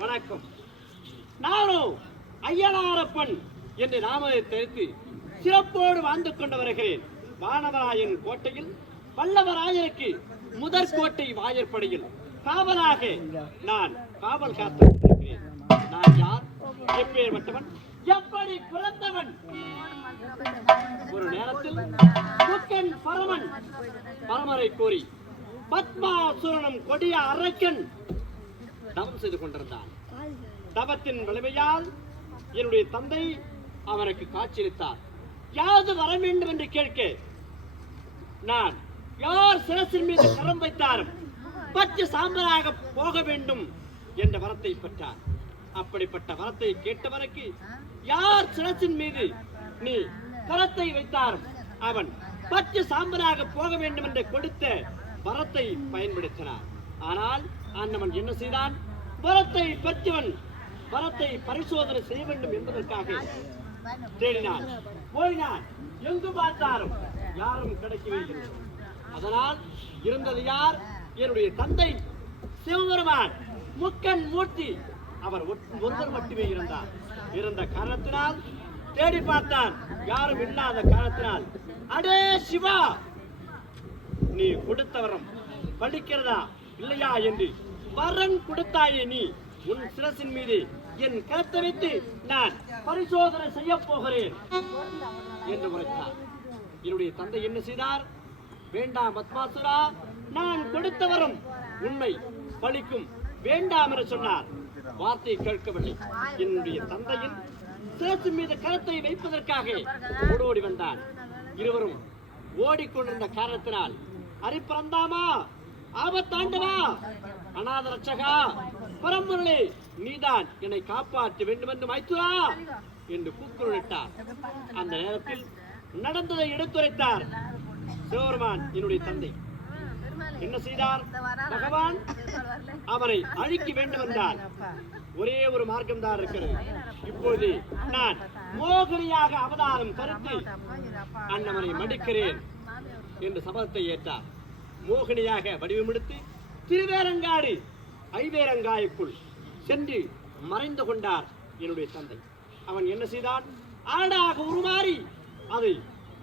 வணக்கம். நானோ ஐயனாரப்பன் என்று நாமதை தெரித்து சிறப்போடு வாழ்ந்து கொண்டு வருகிறேன். வானவராயன் கோட்டையில் பல்லவராயருக்கு முதற் கோட்டை வாயற்படையில். காவலாக நான் காவல் காத்திருக்கிறேன். நான் யார்? எப்பேற்பட்டவன் எப்படி பிறந்தவன்? ஒரு நேரத்தில் பரமன் பரமரை கோரி பத்மாசுரனும் கொடிய அரக்கன் தவம் செய்து கொண்டிருந்தான். தவத்தின் விளைவையால் என்னுடைய தந்தை அவனுக்கு காட்சியளித்தார். யாது வர வேண்டும் என்று கேட்க நான் யார் சிரசின் மீது கரம் வைத்தாரும் பச்சை சாம்பலாக போக வேண்டும் என்ற வரத்தை பெற்றார். அப்படிப்பட்ட வரத்தை கேட்டவனுக்கு யார் சிரசின் மீது நீ கரத்தை வைத்தாரும் அவன் பச்சை சாம்பலாக போக வேண்டும் என்று கொடுத்த வரத்தை பயன்படுத்தினார். ஆனால் ஆண்டவன் என்ன செய்தான்? வரத்தை பெற்றவன் வரத்தை பரிசோதனை செய்ய வேண்டும் என்பதற்காக தேடினான். போயினான். எங்கு பார்த்தாலும் யாரும் கிடைக்கவில்லை அதனால் இருந்தது யார்? என்னுடைய தந்தை சிவபெருமான். முக்கன் மூர்த்தி. அவர் ஒட்- ஒருவர் மட்டுமே இருந்தார். இருந்த காரணத்தினால் தேடி பார்த்தான். யாரும் இல்லாத காரணத்தினால். அடே சிவா! நீ கொடுத்த வரம் இல்லையா என்று வரன் கொடுத்தாயே நீ. உன் சிரசின் மீது என் கருத்தை வைத்து நான் பரிசோதனை செய்ய போகிறேன் என்று உரைத்தார். என்னுடைய தந்தை என்ன செய்தார்? வேண்டாம் பத்மாசுரா நான் கொடுத்த வரம் உண்மை பலிக்கும் வேண்டாம் என்று சொன்னார். வார்த்தை கேட்கவில்லை. என்னுடைய தந்தையின் சிரசின் மீது கருத்தை வைப்பதற்காக ஓடோடி வந்தான். இருவரும் ஓடிக்கொண்டிருந்த காரணத்தினால் அரிப்பிறந்தாமா? ஆபத்தாண்டவா அநாத ரட்சகா பரம்பொருளே நீதான் என்னை காப்பாற்ற வேண்டும் என்று மைத்துரா என்று கூக்குரலிட்டார். அந்த நேரத்தில் நடந்ததை எடுத்துரைத்தார். சிவபெருமான் என்னுடைய தந்தை. என்ன செய்தார்? பகவான் அவனை அழிக்க வேண்டும் என்றால் ஒரே ஒரு மார்க்கம் தான் இருக்கிறது. இப்போது நான் மோகினியாக அவதாரம் கருத்து அண்ணவனை மடிக்கிறேன். என்று சபதத்தை ஏற்றார். மோகினியாக வடிவமெடுத்து திருவேரங்காடு ஐவேரங்காய்க்குள் சென்று மறைந்து கொண்டார் என்னுடைய தந்தை. அவன் என்ன செய்தான்? ஆடாக உருமாறி அதை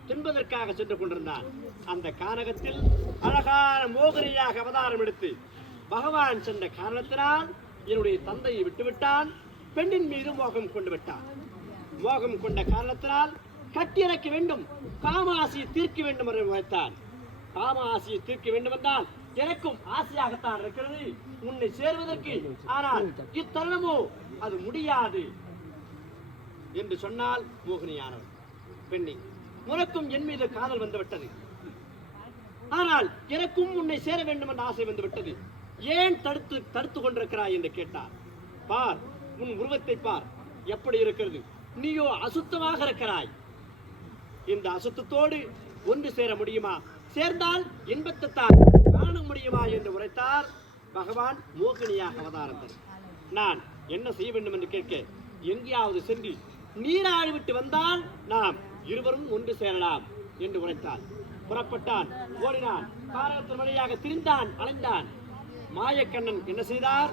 தின்பதற்காக சென்று கொண்டிருந்தான். அந்த கானகத்தில் அழகான மோகினியாக அவதாரம் எடுத்து பகவான் சென்ற காரணத்தினால் என்னுடைய தந்தையை விட்டுவிட்டான். பெண்ணின் மீது மோகம் கொண்டு விட்டான். மோகம் கொண்ட காரணத்தினால் கட்டியணைக்க வேண்டும். காம ஆசையை தீர்க்க வேண்டும் என்று வைத்தான் காம ஆசையை தீர்க்க வேண்டும் என்றால் எனக்கும் ஆசையாகத்தான் இருக்கிறது. உன்னை சேர்வதற்கு. ஆனால் இத்தருணமோ அது முடியாது என்று சொன்னால் மோகினியானவர் பெண்ணி உனக்கும் என் மீது காதல் வந்துவிட்டது. ஆனால் எனக்கும் உன்னை சேர வேண்டும் என்ற ஆசை வந்துவிட்டது. ஏன் தடுத்து தடுத்து கொண்டிருக்கிறாய் என்று கேட்டார். பார் உன் உருவத்தை பார். எப்படி இருக்கிறது? நீயோ அசுத்தமாக இருக்கிறாய். இந்த அசுத்தத்தோடு ஒன்று சேர முடியுமா? சேர்ந்தால் இன்பத்தை தான் காண முடியுமா என்று உரைத்தார் பகவான் மோகினியாக அவதாரம் நான் என்ன செய்ய வேண்டும் என்று கேட்க எங்கேயாவது சென்று நீராடி விட்டு வந்தால் நாம் இருவரும் ஒன்று சேரலாம் என்று உரைத்தார். புறப்பட்டான் ஓடினான் பாரதத்தின் வழியாக திரிந்தான் அலைந்தான். மாயக்கண்ணன் என்ன செய்தார்?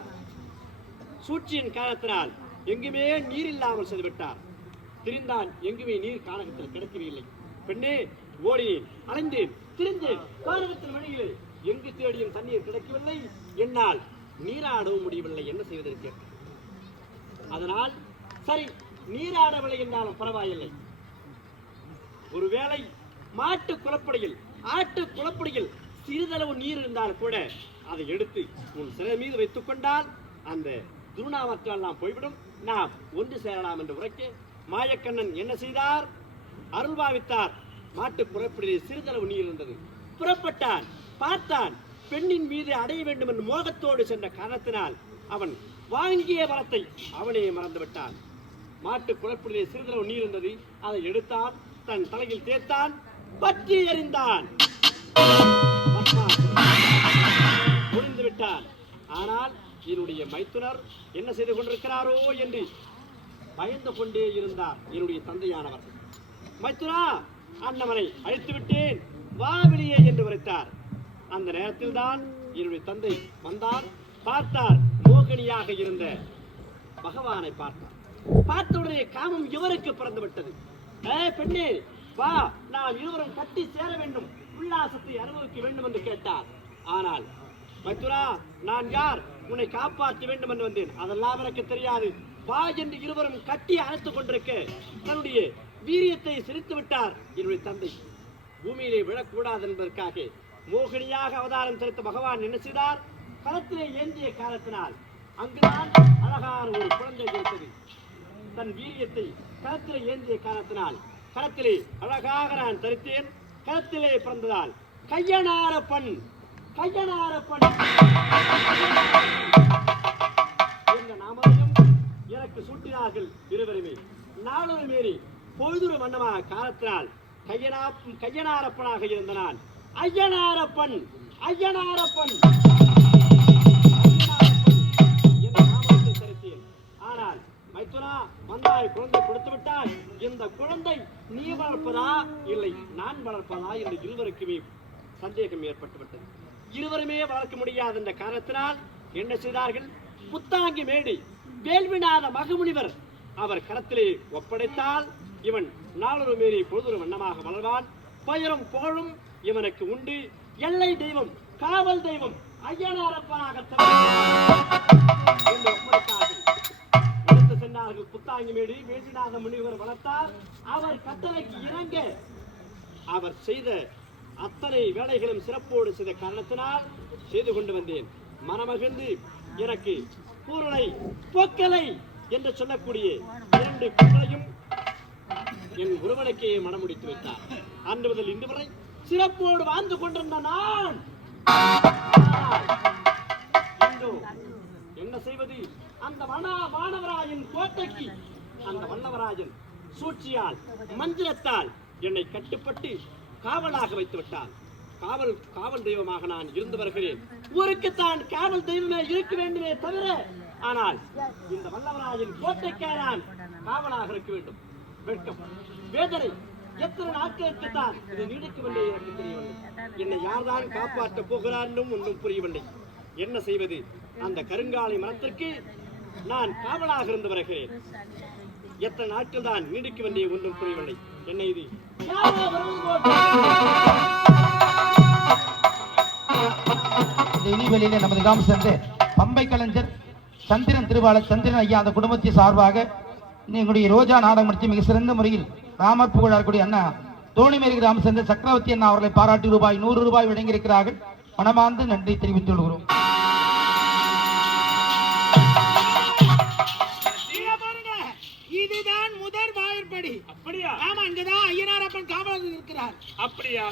சூழ்ச்சியின் காரணத்தினால் எங்குமே நீர் இல்லாமல் செய்துவிட்டார் திரிந்தான். எங்குமே நீர் கானகத்தில் கிடைக்கவில்லை. பெண்ணே ஓடினேன் அலைந்தேன். திரிந்தேன் கானகத்தின் வழியில் எங்கு தேடியும் தண்ணீர் கிடைக்கவில்லை. என்னால் நீராடவும் முடியவில்லை. என்ன செய்வதற்கு அதனால் சரி நீராடவில்லை என்றாலும் பரவாயில்லை. ஒருவேளை மாட்டு குளப்படியில் ஆட்டு குளப்படியில் சிறிதளவு நீர் இருந்தால் கூட அதை எடுத்து உன் சிலை மீது வைத்துக் கொண்டால் அந்த துருணாவற்றெல்லாம் போய்விடும். நாம் ஒன்று சேரலாம் என்று உரைக்க மாயக்கண்ணன் என்ன செய்தார்? அருள் பாவித்தார். மாட்டு குளப்படியில் சிறிதளவு நீர் இருந்தது. புறப்பட்டான் பார்த்தான். பெண்ணின் மீது அடைய வேண்டும் என்று மோகத்தோடு சென்ற காரணத்தினால் அவன் வாங்கிய வரத்தை அவனே மறந்து விட்டான். மாட்டு குழப்பிலே சிறிதளவு நீர் இருந்தது. அதை எடுத்தான் தன் தலையில் தேர்த்தான் பற்றி எறிந்தான். விட்டான். ஆனால் என்னுடைய மைத்துனர் என்ன செய்து கொண்டிருக்கிறாரோ என்று பயந்து கொண்டே இருந்தார் என்னுடைய தந்தையானவர். மைத்துரா அண்ணவனை அழைத்து விட்டேன். வா வெளியே என்று உரைத்தார் அந்த நேரத்தில் தான் என்னுடைய தந்தை வந்தார். பார்த்தார் மோகினியாக இருந்த பகவானை பார்த்தார். பார்த்த உடனே காமம் இவருக்கு பிறந்து விட்டது ஏய் பெண்ணே வா நாம் இருவரும் கட்டி சேர வேண்டும். உல்லாசத்தை அனுபவிக்க வேண்டும் என்று கேட்டார். ஆனால் மைத்துரா நான் யார்? உன்னை காப்பாற்ற வேண்டும் என்று வந்தேன். அதெல்லாம் எனக்கு தெரியாது. வா என்று இருவரும் கட்டி அழைத்துக் கொண்டிருக்க தன்னுடைய வீரியத்தை சிரித்து விட்டார் என்னுடைய தந்தை. பூமியிலே விழக்கூடாது என்பதற்காக மோகினியாக அவதாரம் செலுத்த பகவான் என்ன செய்தார்? களத்திலே ஏந்திய காலத்தினால் அங்குதான் அழகான ஒரு குழந்தை கிடைத்தது தன் வீரியத்தை களத்திலே ஏந்திய காரணத்தினால் களத்திலே அழகாக நான் தரித்தேன். களத்திலே பிறந்ததால் கையனார பண் கையனார பண். என்ற நாமத்தையும் எனக்கு சூட்டினார்கள் இருவருமே. நாளொரு மீறி பொழுதுரு வண்ணமாக காலத்தினால் கையனா கையனாரப்பனாக இருந்த நான். ஐயனாரப்பன் ஐயனாரப்பன். ஆனால் மைத்துனா வந்தாய் குழந்தை கொடுத்து விட்டால் இந்த குழந்தை நீ வளர்ப்பதா? இல்லை நான் வளர்ப்பதா? என்று இருவருக்குமே சந்தேகம் ஏற்பட்டுவிட்டது இருவருமே வளர்க்க முடியாத என்ற காரணத்தினால் என்ன செய்தார்கள்? புத்தாங்கி மேடி வேள்விநாத மகமுனிவர். அவர் கரத்திலே ஒப்படைத்தால் இவன் நாளொரு மீறி பொழுதொரு வண்ணமாக வளர்வான். பெயரும் புகழும் இவனுக்கு உண்டு. எல்லை தெய்வம் காவல் தெய்வம் ஐயனாரப்பனாக என்று ஒப்படைத்தார்கள். எடுத்து சென்றார்கள் புத்தாங்கிமேடு. வேண்டிநாத முனிவர் வளர்த்தார். அவர் கட்டளைக்கு இறங்க அவர் செய்த அத்தனை வேலைகளும் சிறப்போடு செய்த காரணத்தினால் செய்து கொண்டு வந்தேன். மனமகிழ்ந்து எனக்கு பூரலை போக்கலை என்று சொல்லக்கூடிய இரண்டு குரலையும் என் ஒருவனுக்கே மனமுடித்து வைத்தார். அன்று முதல் இன்று வரை சிறப்போடு வாழ்ந்து கொண்டிருந்த நான் என்ன செய்வது? அந்த வனா வானவராயன் கோட்டைக்கு அந்த வல்லவராயன் சூழ்ச்சியால் மந்திரத்தால் என்னை கட்டுப்பட்டு காவலாக வைத்து விட்டான். காவல் காவல் தெய்வமாக நான் இருந்து வருகிறேன் ஊருக்குத்தான் காவல் தெய்வமே இருக்க வேண்டுமே தவிர ஆனால் இந்த வல்லவராயின் கோட்டைக்கே நான் காவலாக இருக்க வேண்டும். வெட்கம். வேதனை. எத்தனை நாட்களுக்கு தான் இது நீடிக்கவில்லை எனக்கு தெரியவில்லை. என்னை யார்தான் காப்பாற்றப் போகிறான்னும் ஒன்றும் புரியவில்லை. என்ன செய்வது? அந்த கருங்காலி மரத்திற்கு நான் காவலாக இருந்து வருகிறேன் எத்தனை நாட்கள் தான் நீடிக்க வேண்டிய ஒன்றும் புரியவில்லை. என்ன இது? யாரோ நமது கிராமம் சேர்ந்து பம்பை கலைஞர் சந்திரன் திருவாளர் சந்திரன் ஐயா அந்த குடும்பத்தை சார்பாக எங்களுடைய ரோஜா நாடகம் நடத்தி மிக சிறந்த முறையில் ராமர் புகழக்கூடிய அண்ணா தோணிமேரி கிராமம் சேர்ந்த சக்கரவர்த்தி அண்ணா அவர்களை பாராட்டி ரூபாய் நூறு ரூபாய் வழங்கியிருக்கிறார்கள். மனமார்ந்து நன்றி தெரிவித்துக் கொள்கிறோம். அப்படியா? ஆமா இங்கதான் ஐயனாரப்பன் காவலர் இருக்கிறார். அப்படியா?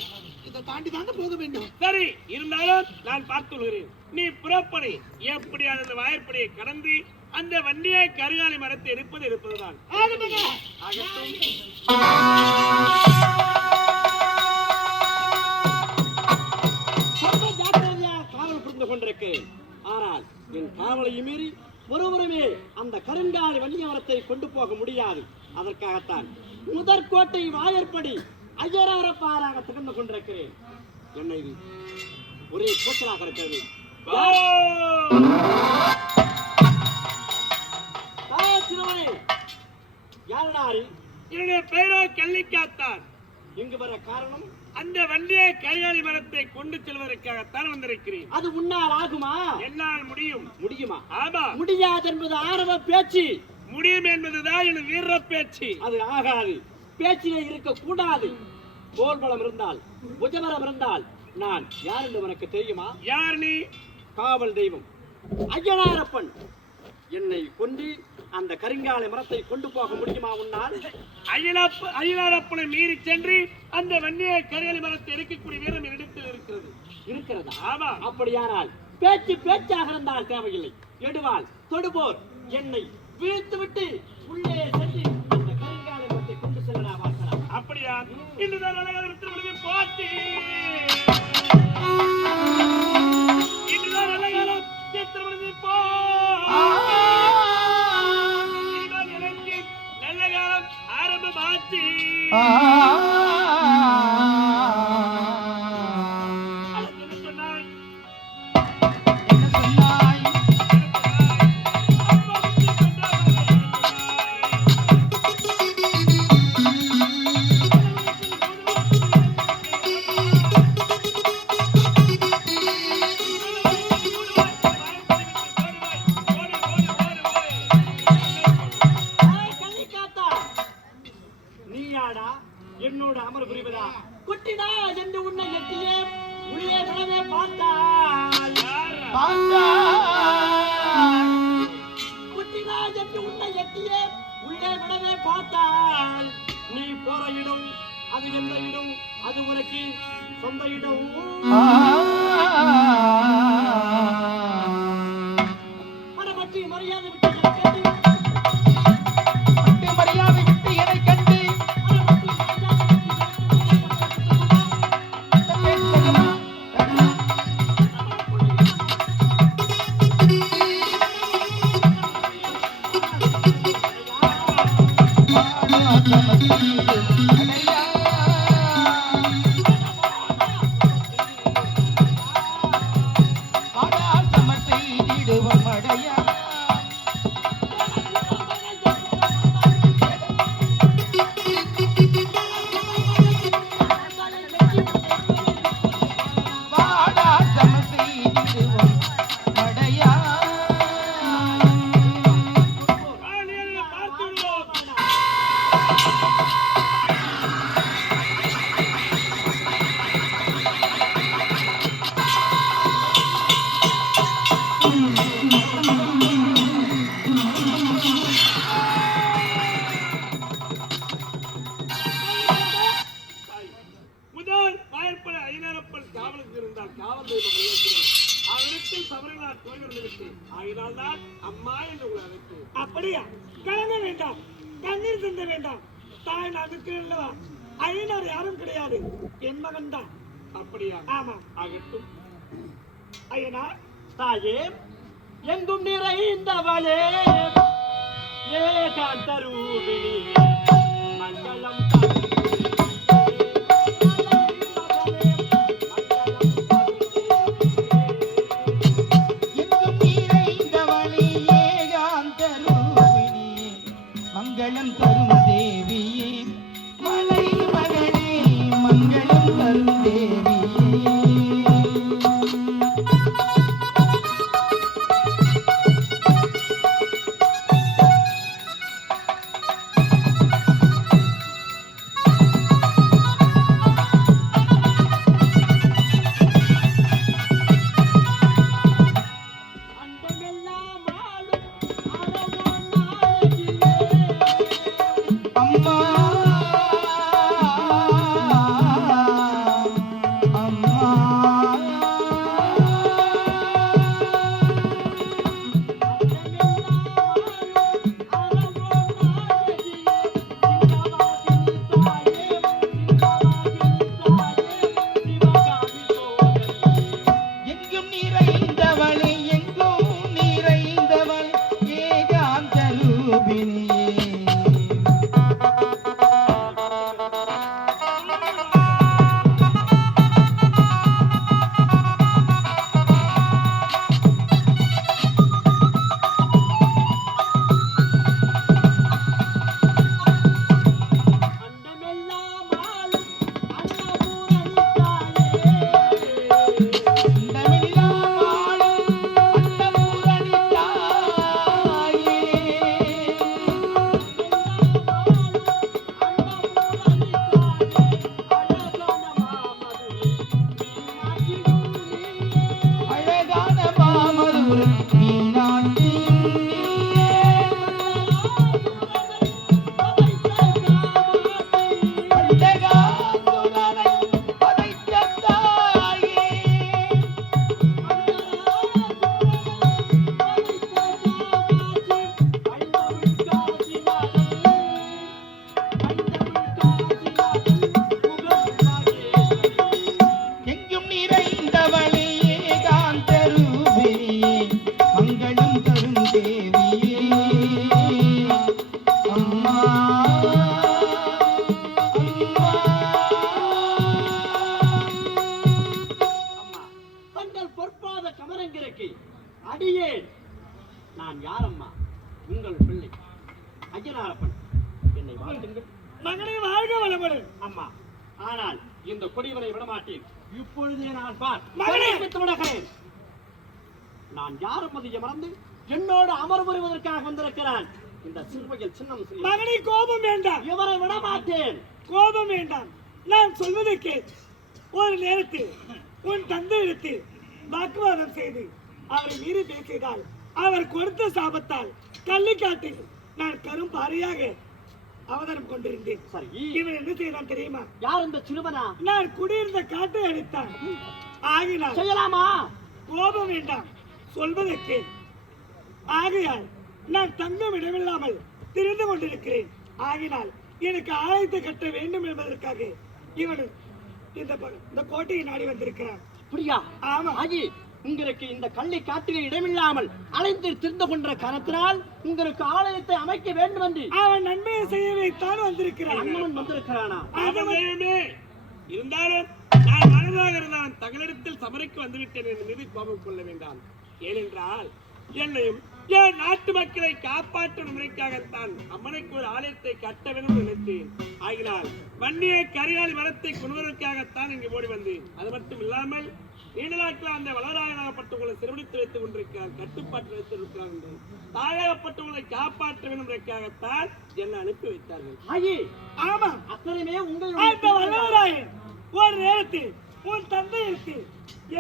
இதை தாண்டி தாங்க போக வேண்டும். சரி இருந்தாலும் நான் பார்த்துள்ளேன் நீ புறப்படி. எப்படி அந்த வாய்ப்படியை கடந்து அந்த வண்டியை கருகாலி மரத்தை எடுப்பது காவல் புரிந்து கொண்டிருக்கிறேன். ஆனால் என் காவலை மீறி ஒருவருமே அந்த கருங்காலி வன்னியவரத்தை கொண்டு போக முடியாது. அதற்காகத்தான் முதற்கோட்டை வாயற்படி ஐயராரப்பாராக திகழ்ந்து கொண்டிருக்கிறேன். என்ன இது? ஒரே கூச்சலாக இருக்கிறது. என்னுடைய பெயரோ கள்ளிக்காத்தான் இங்கு வர காரணம்? அந்த வண்டியை கருகாலி மரத்தை கொண்டு செல்வதற்காகத்தான் வந்திருக்கிறேன். அது உன்னால் ஆகுமா? என்னால் முடியும். முடியுமா? ஆமா. முடியாது என்பது ஆரம்ப பேச்சு. முடியும் என்பதுதான் என் வீர பேச்சு. அது ஆகாது. பேச்சிலே இருக்க கூடாது தோல்பலம் இருந்தால் புஜபலம் இருந்தால் நான் யார் என்று உனக்கு தெரியுமா? யார் நீ? காவல் தெய்வம். ஐயனாரப்பன் என்னை கொண்டு அந்த கருங்காலை மரத்தை கொண்டு போக முடியுமா உன்னால்? அயலப்ப அயலாரப்பனை மீறி சென்று அந்த வண்டியை கருகாலி மரத்தை எடுக்கக்கூடிய வீரம் என்னிடத்தில் இருக்கிறது. இருக்கிறதா? ஆமா. அப்படியானால் பேச்சு பேச்சாக இருந்தால் தேவையில்லை. எடுவாள் தொடுபோர். என்னை வீழ்த்து விட்டு உள்ளே சென்று அந்த கருங்காலை மரத்தை கொண்டு செல்லடா பார்க்கலாம். அப்படியா? இன்றுதான் அழகான திருமணமே போச்சு. இன்றுதான் அழகான திருமணமே போ. நல்ல காலம் ஆரம்பமாச்சு. கொடுத்த சாபத்தால் கள்ளிக்காட்டில் நான் கரும் பாறையாக அவதாரம் கொண்டிருந்தேன். இவன் என்ன செய்தான் தெரியுமா? யார் இந்த சிறுவனா? நான் குடியிருந்த காட்டை அடித்தான். ஆகினால் செய்யலாமா? கோபம் வேண்டாம். சொல்வதற்கு ஆகையால் நான் தங்கும் இடமில்லாமல் திரிந்து கொண்டிருக்கிறேன். ஆகினால் எனக்கு ஆலயத்தை கட்ட வேண்டும் என்பதற்காக இவன் இந்த இந்த கோட்டையை நாடி வந்திருக்கிறான். அப்படியா? ஆமா. ஆகி உங்களுக்கு இந்த கள்ளை காட்டிலே இடமில்லாமல் அலைந்து திரிந்து கொண்ட காரணத்தினால் உங்களுக்கு ஆலயத்தை அமைக்க வேண்டும் என்று அவன் நன்மையை செய்யவைத்தான் வந்திருக்கிறான். அண்ணன் வந்திருக்கிறானா? இருந்தாலும் நான் மனதாக இருந்தான் தங்களிடத்தில் சபரிக்கு வந்துவிட்டேன் என்று மீது கோபம் கொள்ள வேண்டாம். ஏனென்றால் என்னையும் என் நாட்டு மக்களை காப்பாற்றும் முறைக்காகத்தான் அம்மனுக்கு ஒரு ஆலயத்தை கட்ட வேண்டும் நினைத்தேன். ஆகினால் வன்னிய கரிகாலி மரத்தை கொள்வதற்காகத்தான் இங்கு ஓடி வந்தேன். அது மட்டும் இல்லாமல் நீண்ட நாட்கள் அந்த வளராயனாகப்பட்டவங்களை சிறுவடித்து வைத்துக் கொண்டிருக்கிறார் கட்டுப்பாட்டில் வைத்திருக்கிறார் என்று தாயகப்பட்டவங்களை காப்பாற்ற வேண்டும் என்பதற்காகத்தான் என்னை அனுப்பி வைத்தார்கள். ஆகி ஆமா அத்தனையுமே அந்த உங்களுடைய வல்லவராயன் ஒரு நேரத்தில் உன் தந்தையிற்கு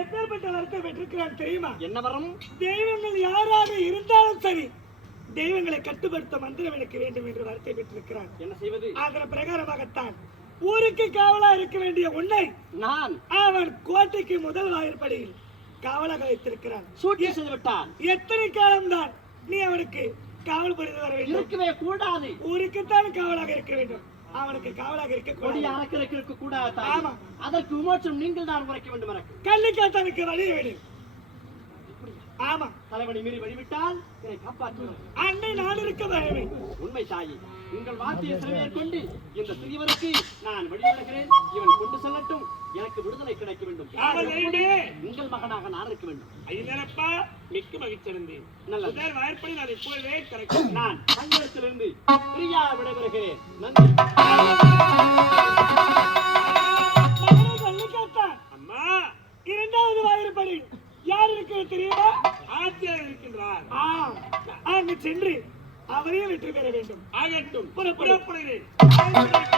எப்பேற்பட்ட வரத்தை பெற்றிருக்கிறான் தெரியுமா? என்ன வரும்? தெய்வங்கள் யாராக இருந்தாலும் சரி தெய்வங்களை கட்டுப்படுத்த மந்திரம் எனக்கு வேண்டும் என்று வரத்தை பெற்றிருக்கிறான். என்ன செய்வது? அதன் பிரகாரமாகத்தான் ஊருக்கு காவலா இருக்க வேண்டிய உன்னை நான் அவன் கோட்டைக்கு முதல் வாயிற்படியில் காவலாக வைத்திருக்கிறான் சூட்டி செய்து விட்டான் எத்தனை காலம்தான் நீ அவனுக்கு காவல் புரிந்து வர வேண்டும்? இருக்கவே கூடாது. ஊருக்குத்தான் காவலாக இருக்க வேண்டும். அவனுக்கு காவலாக இருக்க கொடி கூடாது அறக்கிறதுக்கு இருக்க கூடாது. ஆமா. அதற்கு விமோசனம் நீங்கள் தான் உரைக்க வேண்டும் எனக்கு கள்ளிக்காத்தனுக்கு வழிய விடு ஆமா. தலைவனை மீறி வழிவிட்டால் காப்பாற்றுவார். அன்னை நான் இருக்க உண்மை தாயி. உங்கள் வார்த்தையை சிறமேற்கொண்டு இந்த சிறியவருக்கு நான் வழிவிடுகிறேன் இவன் கொண்டு செல்லட்டும். எனக்கு விடுதலை கிடைக்க வேண்டும். உங்கள் மகனாக நான் இருக்க வேண்டும். ஐயனப்பா மிக்க மகிழ்ச்சி அடைந்தேன் நல்லது. முதல் வாய்ப்படி நான் இப்பொழுதே கிடைக்கும் நான் தங்களிடத்திலிருந்து பிரியா விடைபெறுகிறேன். நன்றி. அம்மா இரண்டாவது வாயிற்படி யார் இருக்கிறது தெரியுமா? ஆட்சியர் இருக்கின்றார். ஆ. அங்கு சென்று அவரையும் வெற்றி பெற வேண்டும். ஆகட்டும். புறப்படுகிறேன்.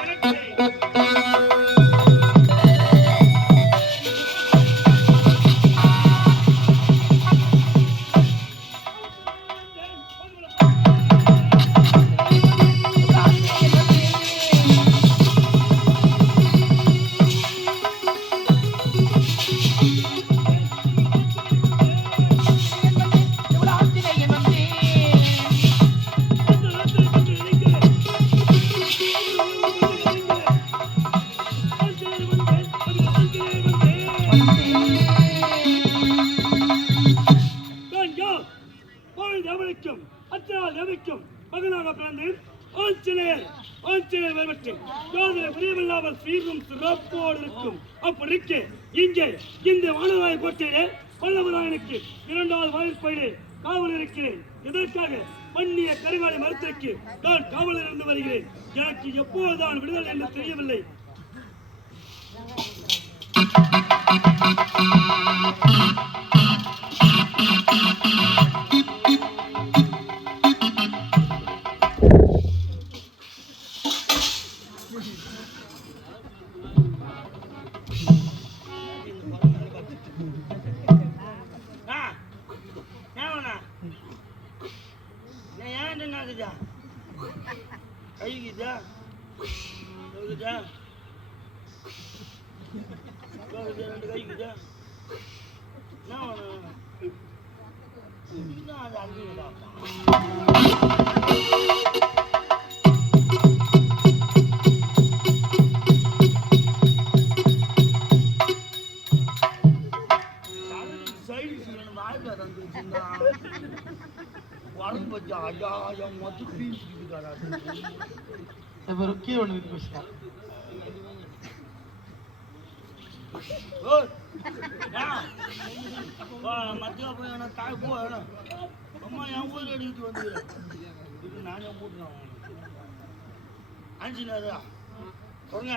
ஜோதிட சீரும் சிறப்போடு இருக்கும். அப்படி இருக்க இங்கே இந்த வானராய கோட்டையிலே பல்லவராயனுக்கு இரண்டாவது வாயிற்பயிலே காவல் இருக்கிறேன். எதற்காக மன்னிய கருவாடி மரத்திற்கு நான் காவலில் இருந்து வருகிறேன். எனக்கு எப்போதுதான் விடுதலை என்று தெரியவில்லை. ஆ, அழுகுதா, ரெண்டு கைக்குதா? என்ன வேணும்? அது அழுகுதா? சைடு பச்சா ஐயா என் மொத்த பீச்சுக்கிட்டாரா இப்போ கீழே ஒன்று இருக்கு வச்சுக்கா மத்திய போய் என்ன தாய் போ வேணும் அம்மா என் ஊர் எடுத்துட்டு வந்து தான் நானே சொல்லுங்க.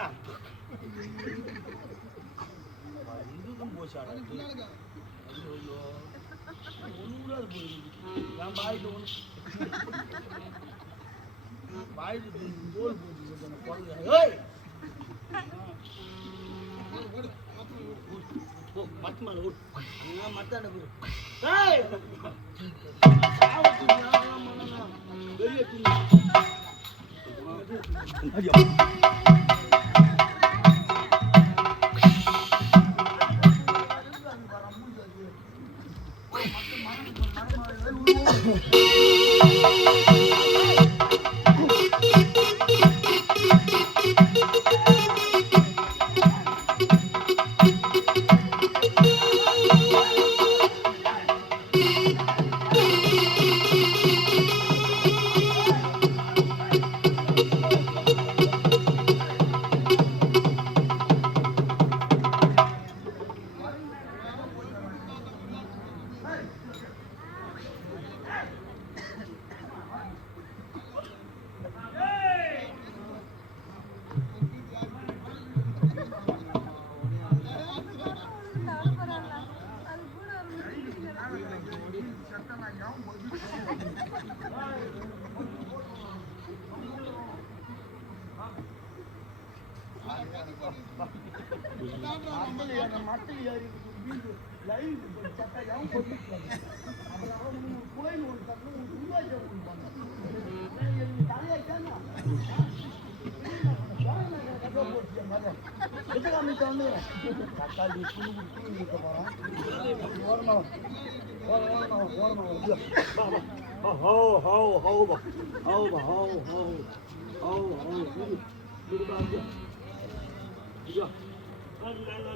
போச்சாடா ஐயோ ஒன்று கூட அது ஒன்று தோல் போட்டு பிறகு ஏய்! ஓ, மத்து மேல ஓடு. மத்தாண்ட Adiós.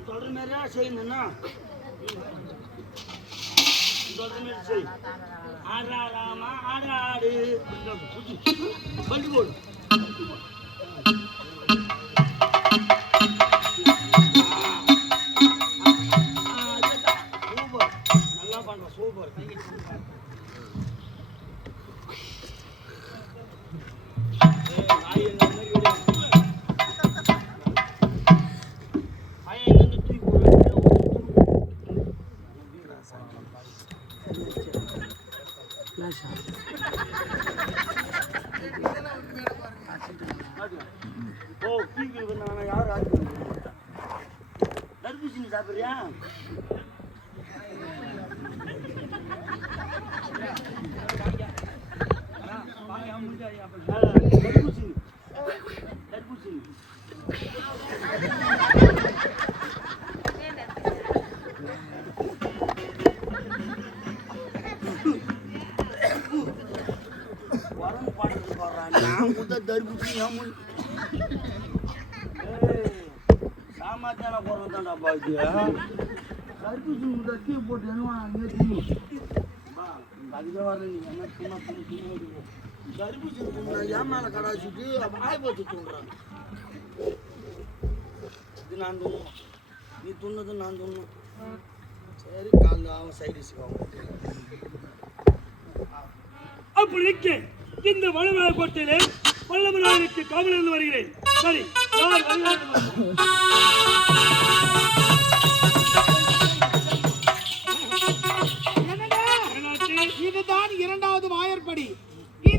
சொல்ற மாதிரியா செய்யணும்னா சொல்ற பண்டு போடு சூப்பர் நல்லா பண்ற சூப்பர் உடம்பு போடுறான் நான் முத தர்பூசணி நான் முன் சாமாத்தான போடுறது தான்டா பாக்கு போட்டு என்ன அங்கே தீ அதுக்கே வர நீ என்ன சும்மா ஏன் மேலே கடாச்சிட்டு வாய் போட்டு தூண்டுறான் இது நான் துண்ணும் நீ துண்ணது நான் துண்ணும் சரி காலைல அவன் சைடு அவன் அப்படி இருக்கேன் இந்த மணமலக்கோட்டையிலே வல்லமனாருக்கு காவலிருந்து வருகிறேன். சரி இதுதான் இரண்டாவது வாயற்படி.